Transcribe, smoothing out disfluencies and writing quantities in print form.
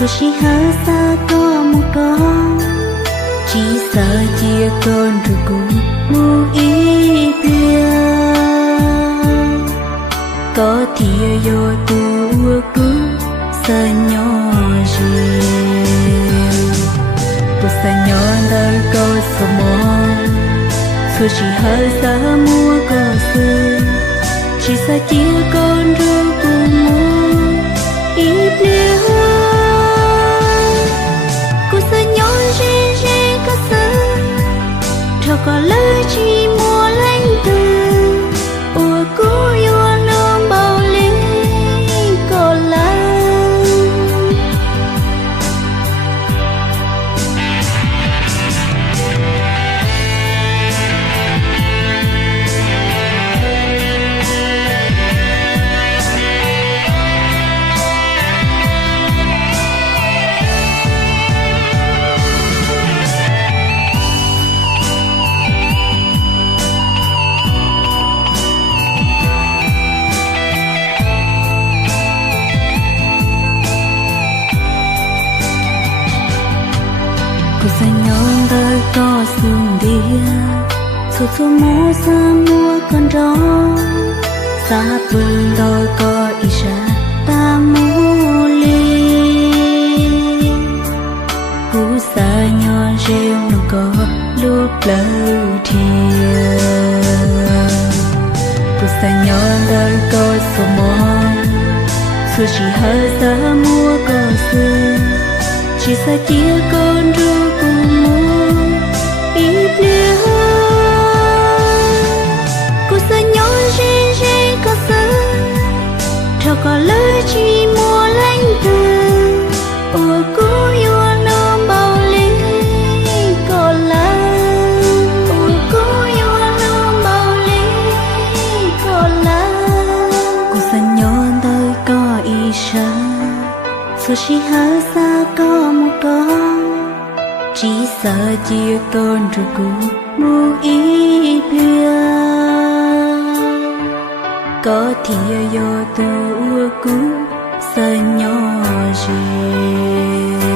Thôi chỉ hở xa có một con, chỉ sợ chia con rồi cũng mu ý bia. Có thìa vô tu cứ sợ nhỏ riêng, tu sợ nhỏ đời có sợ mòn. Thôi chỉ hở xa mua có sự, chỉ sợ chia con rồi cũng mu ý bia. Có lời chỉ mua lánh từ ủa cố yêu nương bao lý có lắm. Cô sẽ nhon đời có sương đĩa, số số mô xa mua con gió, xa vườn đôi có ý ra ta mô ly. Cú xa nhon rêu nó có lúc lâu thiêng. Cô sẽ nhon đời có số mòn, số chỉ hở xa mua có sương, chỉ sợ chia con rồi cùng mua ý bia. Cô sợ nhỏ rê có sợ, cho có lời chỉ mua lánh từ ủa cố yêu nương bao lý có lắm. Ủa cố yêu nương bao lý có lắm. Cô sợ nhỏ đời có ý sợ, số chỉ hở xa có một con, chỉ sợ chia con rồi cũng mu ý bia. Có thìa vô tu cũng sợ nhỏ riêng.